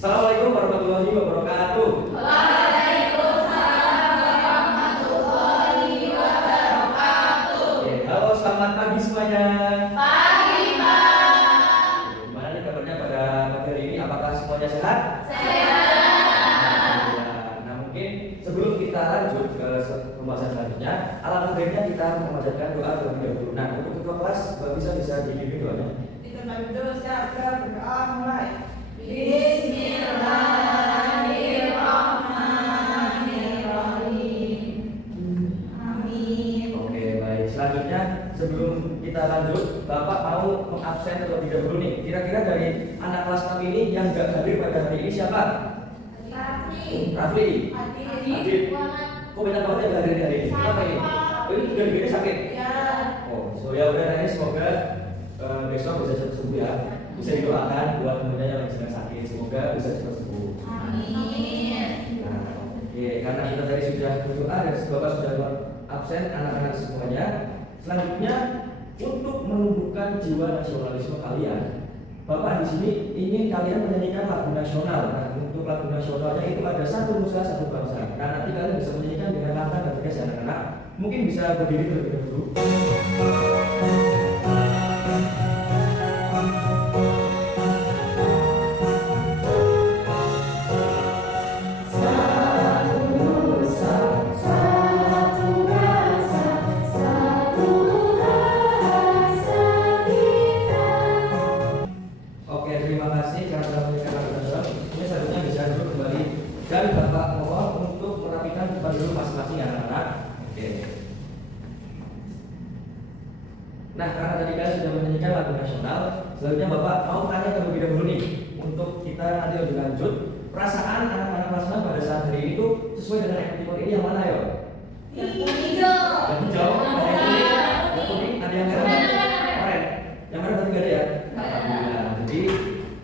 Assalamualaikum warahmatullahi wabarakatuh. Waalaikumsalam warahmatullahi wabarakatuh. Oke, halo, selamat pagi semuanya. Pagi, Pak. Gimana nih kabarnya pada pagi hari ini? Apakah semuanya sehat? Sehat. Nah, mungkin sebelum kita lanjut ke pembahasan selanjutnya, alangkah baiknya kita memanjatkan doa terlebih dahulu. Nah, untuk ketua kelas bisa dibimbing doanya. Kita bagi dulu siapkan berdoa mulai. Bismillahirrahmanirrahim. Amin. Oke, baik. Selanjutnya sebelum kita lanjut, Bapak mau mengabsen terlebih dahulu nih. Kira-kira dari anak kelas 6 ini yang nggak hadir pada hari ini siapa? Rafli. Adit. Kok banyak banget yang nggak hadir hari ini? Kenapa ini? Oh, ini juga digini sakit? Ya. Oh, so ya udah, ini semoga besok bisa cepat sembuh ya. Bisa didoakan buat temennya yang sedang sakit, semoga bisa cepat sembuh. Amin. Nah, oke, karena kita tadi sudah berdoa dan Bapak sudah absen anak-anak semuanya. Selanjutnya untuk menumbuhkan jiwa nasionalisme kalian, Bapak di sini ingin kalian menyanyikan lagu nasional. Nah, untuk lagu nasionalnya itu ada satu nusa satu bangsa. Nah, nanti kalian bisa menyanyikan dengan lantang dan tegas ya anak-anak. Mungkin bisa berdiri terlebih dahulu. Oke, terima kasih karena telah memberikan lagu nasional. Ini selanjutnya bisa duduk kembali dan Bapak mohon untuk merapikan tempat duduk masing-masing ya anak-anak. Oke. Nah, karena tadi kalian sudah menyanyikan lagu nasional, selanjutnya Bapak mau tanya terlebih dahulu nih untuk kita nanti lebih lanjut. Perasaan anak-anak kelas 6 pada saat hari ini tuh sesuai dengan emoticon ini yang mana ya? Hijau. Yang hijau, ada yang kuning, ada yang merah, oren. Yang merah berarti nggak ada ya? Alhamdulillah. Jadi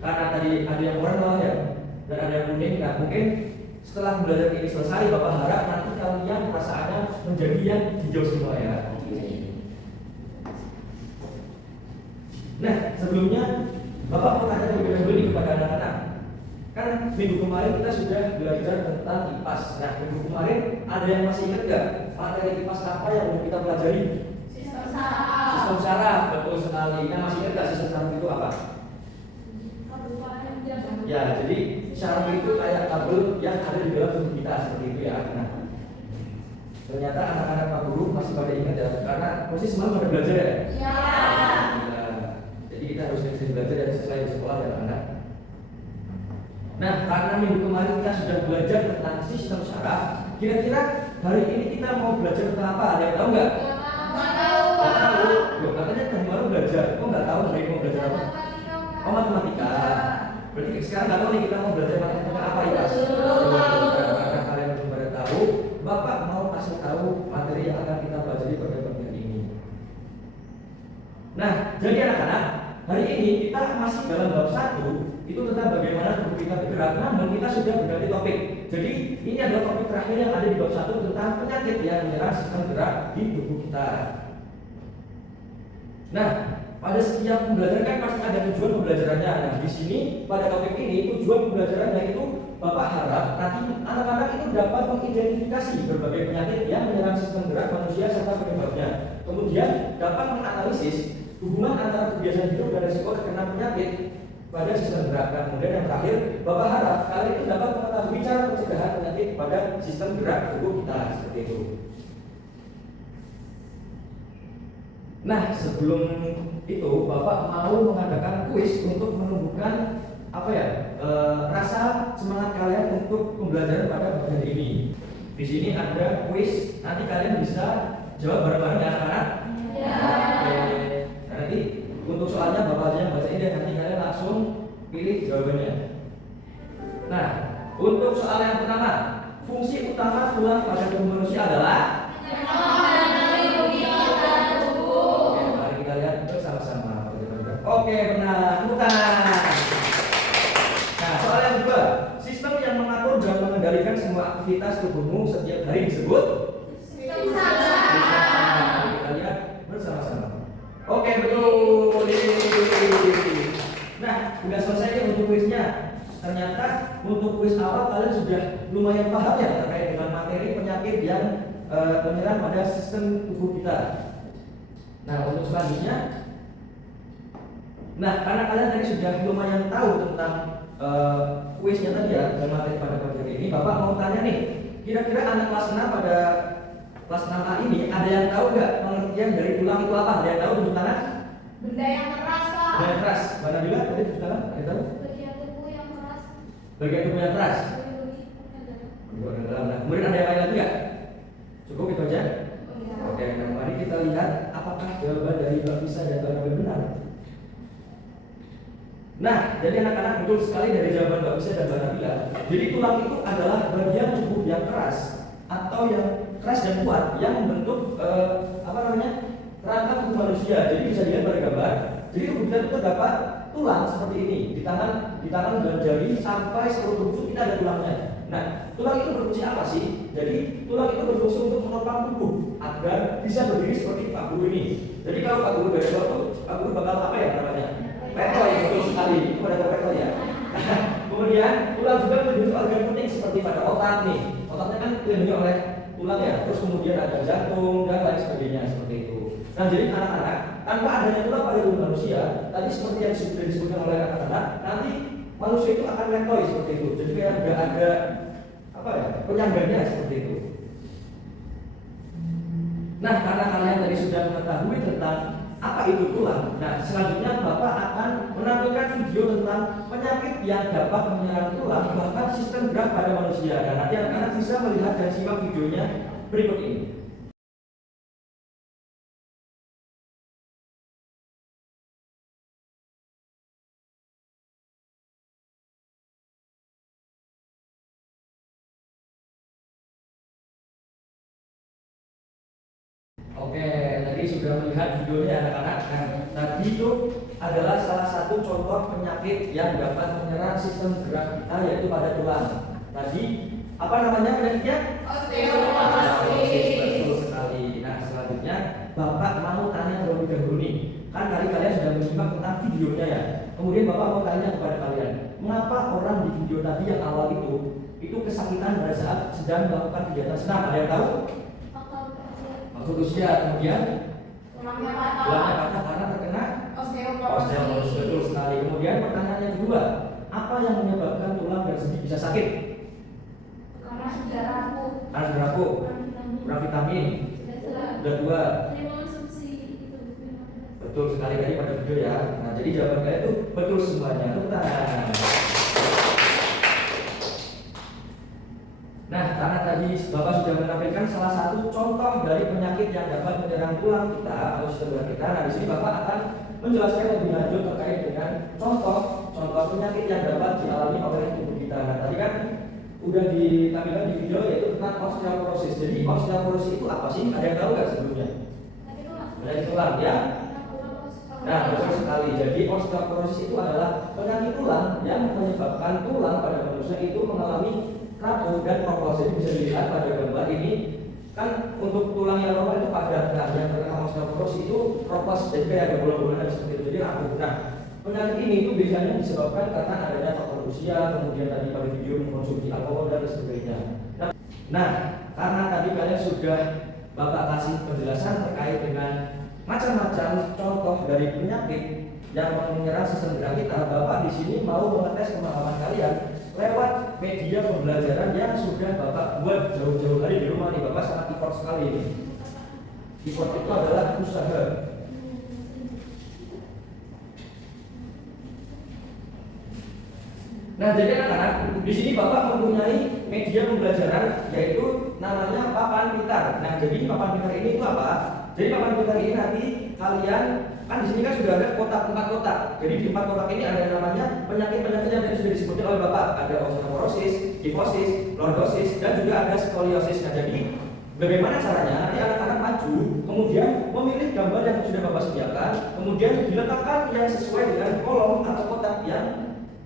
karena tadi ada yang oranye malah ya, dan ada yang kuning. Nah, mungkin setelah belajar ini selesai, Bapak harap nanti kalian perasaannya menjadi yang hijau semua ya. Nah, sebelumnya Bapak mau tanya terlebih dahulu nih kepada anak-anak. Kan minggu kemarin kita sudah belajar tentang IPAS. Nah, minggu kemarin ada yang masih ingat nggak materi IPAS apa yang udah kita pelajari? Sistem saraf. Sistem saraf, betul sekali. Nah, masih ingat nggak sistem saraf itu apa? Ya, jadi saraf itu kayak kabel yang ada di dalam tubuh kita seperti itu ya. Nah, ternyata anak-anak Pak Guru masih pada ingat ya, karena pasti semalam pada belajar ya. Ya. Nah, jadi kita harus sering belajar dan sesuai di sekolah ya anak. Nah, karena minggu kemarin kita sudah belajar tentang sistem saraf, kira-kira hari ini kita mau belajar tentang apa? Ada yang tahu nggak? Nggak tahu, Nggak Pak. tahu. Loh, katanya kemarin belajar. Kok nggak tahu hari ini mau belajar apa? Oh, matematika. Berarti sekarang nggak tahu nih kita mau belajar matematika apa ya? Karena kalian belum pada tahu, Bapak mau kasih tahu materi yang akan kita pelajari pada pagi hari ini. Nah, jadi anak-anak, hari ini kita masih dalam bab 1 itu tentang bagaimana tubuh kita bergerak. Namun kita sudah berganti topik. Jadi ini adalah topik terakhir yang ada di bab 1 tentang penyakit yang menyerang sistem gerak di tubuh kita. Nah, pada setiap pembelajaran kan pasti ada tujuan pembelajarannya. Nah, di sini pada topik ini tujuan pembelajarannya itu Bapak harap nanti anak-anak itu dapat mengidentifikasi berbagai penyakit yang menyerang sistem gerak manusia serta penyebabnya. Kemudian dapat menganalisis hubungan antara kebiasaan hidup dan risiko terkena penyakit pada sistem gerak. Dan kemudian yang terakhir, Bapak harap kalian itu dapat mengetahui cara pencegahan penyakit pada sistem gerak tubuh kita seperti itu. Nah, sebelum itu Bapak mau mengadakan kuis untuk menumbuhkan rasa semangat kalian untuk pembelajaran pada bagian ini. Di sini ada kuis, nanti kalian bisa jawab bareng-bareng ya anak-anak. Ya. Oke. Nah, nanti untuk soalnya Bapak aja yang bacain deh, nanti kalian langsung pilih jawabannya. Nah, untuk soal yang pertama, fungsi utama tulang pada tubuh manusia adalah Oke, mari kita lihat bersama-sama. Oke, benar. Bukan. Nah, soal yang kedua, sistem yang mengatur dan mengendalikan semua aktivitas tubuhmu setiap hari disebut Sistem saraf. Kita lihat bersama-sama. Oke, betul. Nah, sudah selesai ya untuk kuisnya. ternyata untuk kuis awal kalian sudah lumayan paham ya terkait dengan materi penyakit yang menyerang pada sistem tubuh kita. Nah, untuk selanjutnya, karena kalian tadi sudah lumayan tahu tentang kuisnya tadi ya, dan materi pada pagi ini, Bapak mau tanya nih, kira-kira anak kelas 6 pada kelas 6A ini ada yang tahu nggak pengertian dari tulang itu apa? Ada yang tahu tunjuk tangan? Benda yang keras, Pak. Benda yang keras. Mbak Nabila, tadi tunjuk tangan? Ada yang tahu? Bagian tubuh yang keras. Bagian tubuh yang keras. Bagi Nah, kemudian ada yang lain lagi nggak? Cukup itu aja? Oke, nah mari kita lihat apakah jawaban dari Mbak Fisa dan Mbak Nabila benar. Nah, jadi anak-anak betul sekali dari jawaban Mbak Fisa dan Mbak Nabila. Jadi tulang itu adalah bagian tubuh yang keras atau yang keras dan kuat yang membentuk kerangka tubuh manusia. Jadi bisa dilihat pada gambar. Jadi tubuh kita itu terdapat tulang seperti ini di tangan dan jari sampai seluruh tubuh kita ada tulangnya. Nah, tulang itu berfungsi apa sih? Jadi tulang itu berfungsi untuk menopang tubuh agar bisa berdiri seperti Pak Guru ini. Jadi kalau Pak Guru dari bawah tuh, Pak Guru bakal apa ya namanya? Petoy, betul sekali. Itu pada petoy ya. Kemudian tulang juga memiliki organ penting seperti pada otak nih. Otaknya kan dilindungi oleh tulang ya. Terus kemudian ada jantung dan lain sebagainya seperti itu. Nah, jadi anak-anak tanpa adanya tulang pada tubuh manusia, tadi seperti yang sudah disebutkan oleh anak-anak, nanti manusia itu akan letoy seperti itu. Jadi kayak nggak ada penyangganya seperti itu. Nah, karena kalian tadi sudah mengetahui tentang apa itu tulang, nah selanjutnya Bapak akan menampilkan video tentang penyakit yang dapat menyerang tulang bahkan sistem gerak pada manusia. Dan nanti anak-anak bisa melihat dan simak videonya berikut ini. Oke, tadi sudah melihat videonya anak-anak. Nah, tadi itu adalah salah satu contoh penyakit yang dapat menyerang sistem gerak kita yaitu pada tulang. Tadi apa namanya penyakitnya? Osteoporosis. Betul sekali. Nah, selanjutnya Bapak mau tanya terlebih dahulu nih. Kan tadi kalian sudah menyimak tentang videonya ya. Kemudian Bapak mau tanya kepada kalian, mengapa orang di video tadi yang awal itu kesakitan pada saat sedang melakukan kegiatan senam? Ada yang tahu? Waktu usia, kemudian Tulangnya tulangnya patah. patah karena terkena Osteoporosis. osteoporosis. Betul sekali. Kemudian pertanyaan yang kedua, apa yang menyebabkan tulang dan sendi bisa sakit? Karena sudah rapuh. Karena sudah rapuh, kurang vitamin, sudah tua. Betul sekali tadi pada video ya. Nah, jadi jawaban kalian itu betul semuanya. Tepuk tangan. Nah, karena tadi Bapak sudah menampilkan salah satu contoh dari penyakit yang dapat menyerang tulang kita atau sistem gerak kita. Nah, di sini Bapak akan menjelaskan lebih lanjut terkait dengan contoh penyakit yang dapat dialami oleh tubuh kita. Nah, tadi kan udah ditampilkan di video yaitu tentang osteoporosis. Jadi osteoporosis itu apa sih? Ada yang tahu nggak sebelumnya? Dari tulang ya. Nah, betul sekali. Jadi osteoporosis itu adalah penyakit tulang yang menyebabkan tulang pada manusia itu mengalami rapuh dan kropos. Jadi bisa dilihat pada gambar ini kan untuk tulang yang normal itu padat. Nah, yang terkena osteoporosis itu kropos, jadi kayak ada bola-bola seperti itu, jadi rapuh. Nah, penyakit ini itu biasanya disebabkan karena adanya faktor usia, kemudian tadi pada video mengkonsumsi alkohol dan sebagainya. Nah, karena tadi kalian sudah Bapak kasih penjelasan terkait dengan macam-macam contoh dari penyakit yang menyerang sistem gerak kita, Bapak di sini mau mengetes pemahaman kalian lewat media pembelajaran yang sudah Bapak buat jauh-jauh hari di rumah nih. Bapak sangat effort sekali ini. Effort itu adalah usaha. Nah, jadi anak-anak, di sini Bapak mempunyai media pembelajaran yaitu namanya papan pintar. Nah, jadi papan pintar ini itu apa? Jadi papan pintar ini nanti kalian kan di sini kan sudah ada kotak 4 kotak. Jadi di 4 kotak ini ada yang namanya penyakit-penyakit yang tadi sudah disebutkan oleh Bapak. Ada osteoporosis, kifosis, lordosis, dan juga ada skoliosis. Nah, jadi bagaimana caranya? Nanti anak-anak maju, kemudian memilih gambar yang sudah Bapak sediakan, kemudian diletakkan yang sesuai dengan kolom atau kotak yang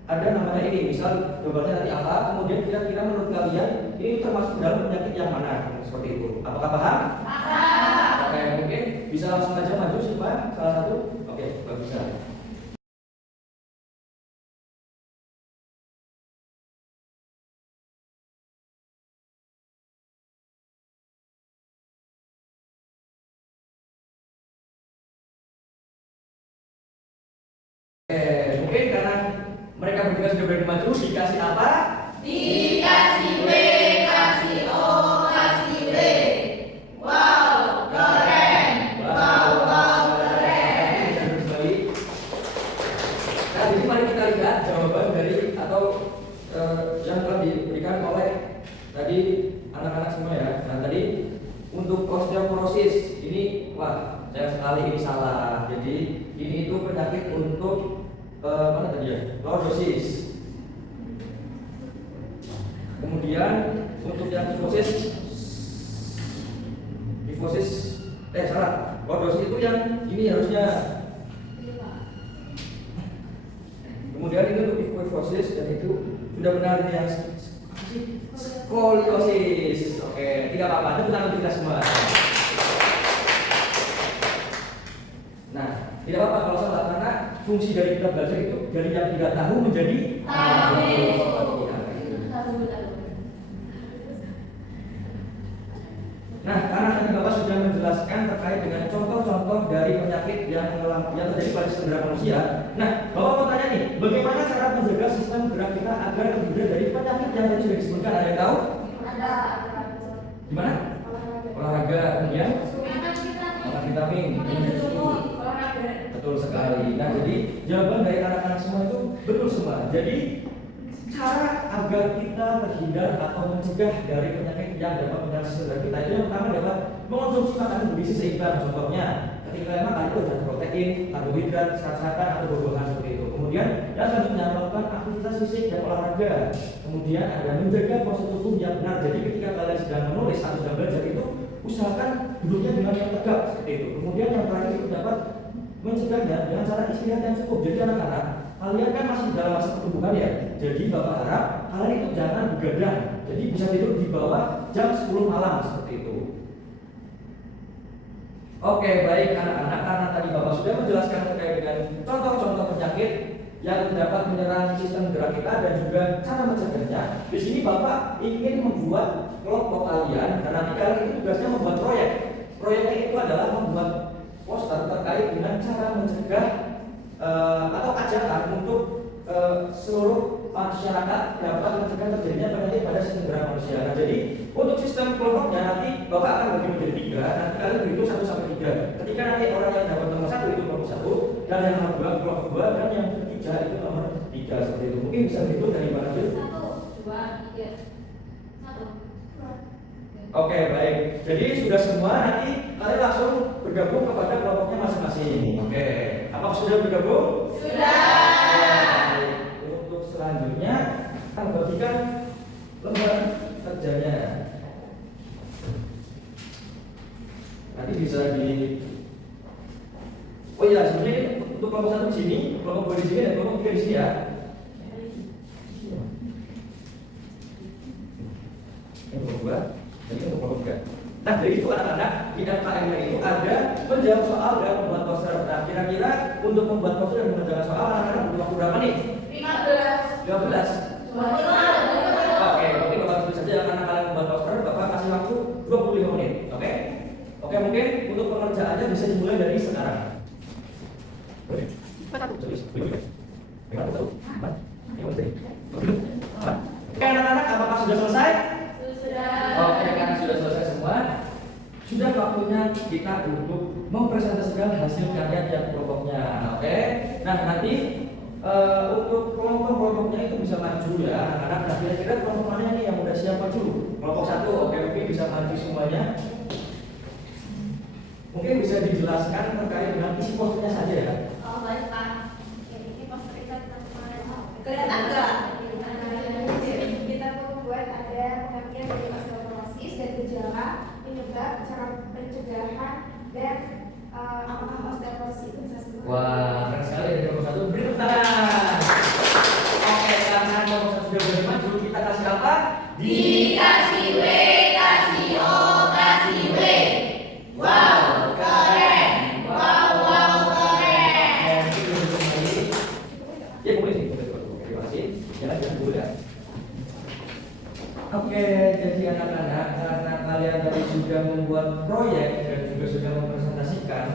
ada namanya ini. Misal gambarnya nanti apa, kemudian kira-kira menurut kalian ini termasuk dalam penyakit yang mana? Seperti itu. Apakah paham? Paham. Oke, mungkin bisa langsung aja maju sih Pak, salah satu. Oke, bagus. Mungkin karena mereka berdua sudah berani maju, dikasih apa? Dikasih W, kasih O, kasih W. Wow, keren. Wow, keren. Nah, jadi mari kita lihat jawaban dari atau yang telah diberikan oleh tadi anak-anak semua ya. Nah, tadi untuk osteoporosis ini, wah, sayang sekali ini salah. Jadi ini itu penyakit untuk mana tadi ya? Lordosis. Kemudian untuk yang kifosis, salah. Lordosis itu yang ini harusnya. Kemudian ini untuk kifosis dan itu sudah benar ini yang skoliosis. Oke, tidak apa-apa. Itu tangan kita semua. Nah, tidak apa-apa kalau salah karena fungsi dari kita belajar itu dari yang tidak tahu menjadi tahu. Nah, karena tadi Bapak sudah menjelaskan terkait dengan contoh-contoh dari penyakit yang terjadi pada sistem gerak manusia. Nah, Bapak mau tanya nih, bagaimana cara menjaga sistem gerak kita agar terhindar dari penyakit yang tadi sudah disebutkan? Ada yang tahu? Ada. Gimana? Olahraga, kemudian makan vitamin. Betul sekali. Nah, jadi jawaban dari anak-anak semua itu betul semua. Jadi cara agar kita terhindar atau mencegah dari penyakit yang dapat menyerang sistem gerak kita itu yang pertama adalah mengonsumsi makanan bergizi seimbang. Contohnya, ketika kita makan itu ada protein, karbohidrat, serat-seratan atau buah-buahan seperti itu. Kemudian yang selanjutnya melakukan aktivitas fisik dan olahraga. Kemudian ada menjaga postur tubuh yang benar. Jadi ketika kalian sedang menulis atau sedang belajar itu usahakan duduknya dengan yang tegak seperti itu. Kemudian yang terakhir itu dapat mencegahnya dengan cara istirahat yang cukup. Jadi anak-anak, kalian kan masih dalam masa pertumbuhan ya. Jadi Bapak harap kalian itu jangan begadang. Jadi bisa tidur di bawah jam 10 malam seperti itu. Oke, baik anak-anak, karena tadi Bapak sudah menjelaskan terkait dengan contoh-contoh penyakit yang dapat menyerang sistem gerak kita dan juga cara mencegahnya. Di sini Bapak ingin membuat kelompok kalian dan nanti kalian itu tugasnya membuat proyek. Proyeknya itu adalah membuat poster terkait dengan cara mencegah atau ajakan untuk seluruh masyarakat dapat mencegah terjadinya penyakit pada sistem gerak manusia. Nah, jadi untuk sistem kelompoknya nanti Bapak akan bagi menjadi 3. Nanti kalian berhitung 1 sampai 3. Ketika nanti orang yang dapat nomor 1 itu kelompok 1, dan yang nomor 2 kelompok 2, dan yang ketiga itu nomor 3 seperti itu. Mungkin bisa dihitung dari mana dulu? 1, 2, 3. 1. Oke, baik. Jadi sudah semua, nanti kalian langsung bergabung kepada kelompoknya masing-masing. Oke. Apa sudah bergabung? Sudah. Untuk selanjutnya kita membagikan lembar kerjanya. Nanti bisa di. Oh iya, sebenarnya untuk kelompok 1 di sini, kelompok 2 di sini, dan kelompok 3 di sini ya. Ini kelompok 2. Jadi untuk kelompok 3. Nah, dari itu anak-anak di LKM-nya itu ada menjawab soal dan membuat poster. Nah, kira-kira untuk membuat poster dan mengerjakan soal anak-anak butuh waktu berapa nih? 15. Oke, mungkin Bapak tulis saja karena kalian membuat poster, Bapak kasih waktu 25 menit. Oke? Oke, mungkin untuk pengerjaannya bisa dimulai dari sekarang. Oke, anak-anak, apakah sudah selesai? Oke, karena sudah selesai semua, sudah waktunya kita untuk mempresentasikan hasil karya tiap kelompoknya. Oke, nah nanti untuk kelompok-kelompoknya itu bisa maju ya anak-anak. Nah, kira-kira kelompok mana nih yang udah siap maju? Kelompok 1, oke, mungkin bisa maju semuanya. Mungkin bisa dijelaskan terkait dengan isi posternya saja ya. Oh, baik Pak. Ini poster kita kemarin. Kelihatan nggak? Kita membuat ada pengertian dari osteoporosis dan gejala, penyebab, cara pencegahan, dan apakah osteoporosis itu bisa sembuh. Wah, keren sekali dari kelompok 1. Beri tepuk tangan. Oke, karena kelompok 1 sudah berani maju, kita kasih apa? Dikasih W, kasih O, kasih W. Wow, keren. Wow, keren. Ya, boleh sih. Terima kasih. Jangan dulu ya. Oke, jadi anak-anak, karena kalian tadi sudah membuat proyek dan juga sudah mempresentasikan,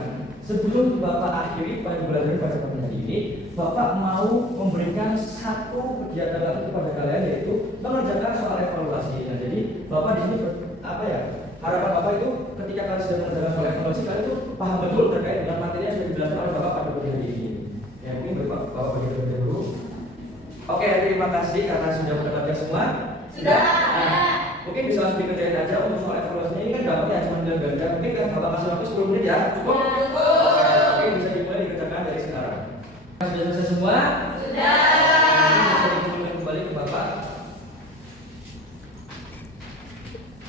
sebelum Bapak akhiri pelajaran pada pagi hari ini, Bapak mau memberikan satu kegiatan lagi kepada kalian, yaitu mengerjakan soal evaluasi. Nah, jadi Bapak di sini harapan Bapak itu ketika kalian sudah mengerjakan soal evaluasi, kalian itu paham betul terkait dengan materi yang sudah dijelaskan oleh Bapak pada pagi hari ini. Ya, mungkin Bapak begitu dulu. Oke, terima kasih karena sudah mendapatkan semua. Sudah. Nah, mungkin bisa langsung dikerjain aja untuk soal evaluasinya. Ini kan dapatnya cuma nilai ganda. Mungkin kan Bapak kasih waktu 10 menit ya. Cukup? Oke, bisa dimulai dikerjakan dari sekarang. Sudah selesai semua? Sudah. Bisa dikumpulkan kembali ke Bapak.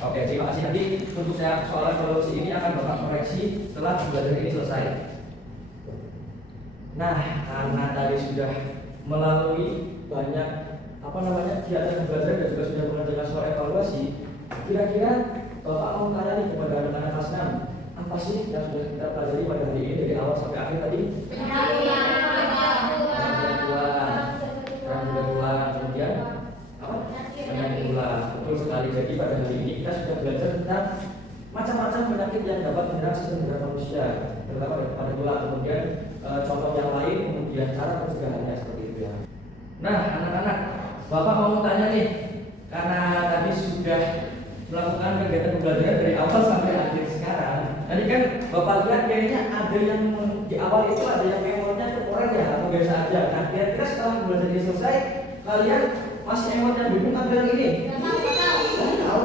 Oke, terima kasih. Nanti untuk saya soal evaluasi ini akan Bapak koreksi setelah belajar ini selesai. Nah, karena tadi sudah melalui banyak kegiatan belajar dan juga sudah mengerjakan soal evaluasi, kira-kira Bapak mau tanya nih kepada anak-anak kelas 6, apa sih yang sudah kita pelajari pada hari ini dari awal sampai akhir tadi? Kemudian apa? Penyakit tulang. Betul sekali. Jadi pada hari ini kita sudah belajar tentang macam-macam penyakit yang dapat menyerang sistem gerak manusia, terutama pada tulang. Kemudian contoh yang lain, kemudian cara pencegahannya seperti itu ya. Nah, anak-anak, Bapak mau tanya nih, karena tadi sudah melakukan kegiatan pembelajaran dari awal sampai akhir sekarang. Tadi kan Bapak lihat kayaknya ada yang di awal itu ada yang emotnya itu keren ya atau biasa aja. Nah, kira-kira setelah belajar ini selesai, kalian masih emot yang bingung atau yang ini? Tahu?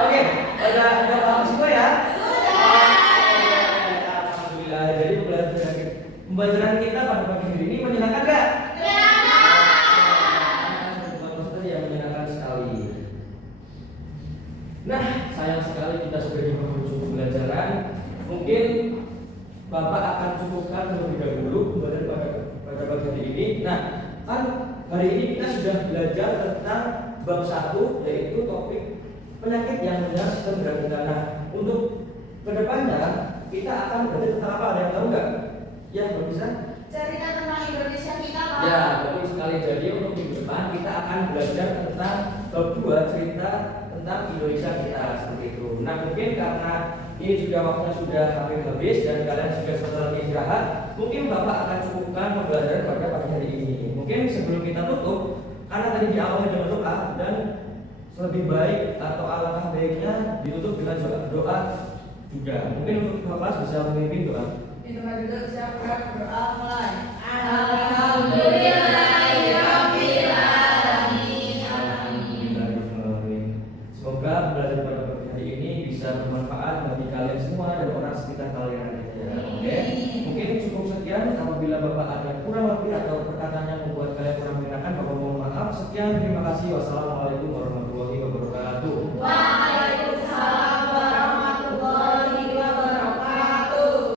Oke, udah paham semua ya? Alhamdulillah. Jadi pembelajaran kita pada pagi hari ini menyenangkan nggak? Nah, sayang sekali kita sudah di penghujung pembelajaran. Mungkin Bapak akan cukupkan terlebih dahulu pembelajaran pada pagi hari ini. Nah, kan hari ini kita sudah belajar tentang bab 1, yaitu topik penyakit yang menyerang sistem gerak kita. Nah, untuk kedepannya kita akan belajar tentang apa? Ada yang tahu nggak? Ya, bisa. Cerita tentang Indonesia kita, Pak. Ya, betul sekali. Jadi untuk minggu depan kita akan belajar tentang bab 2, cerita tentang Indonesia kita, seperti itu. Nah, mungkin karena ini juga waktunya sudah hampir habis dan kalian sudah sebentar lagi istirahat, mungkin Bapak akan cukupkan pembelajaran pada pagi hari ini. Mungkin sebelum kita tutup, karena tadi di awalnya dengan doa, dan lebih baik atau alangkah baiknya ditutup dengan doa juga. Mungkin untuk kelas bisa memimpin doa. Itu dulu siapa berdoa mulai. Semoga belajar pada pagi hari ini bisa bermanfaat bagi kalian semua dan orang sekitar kalian. Oke, mungkin cukup sekian. Apabila Bapak ada kurang lebih atau perkataan yang membuat kalian kurang mengenakan, Bapak mohon maaf. Sekian, terima kasih. Wassalamualaikum.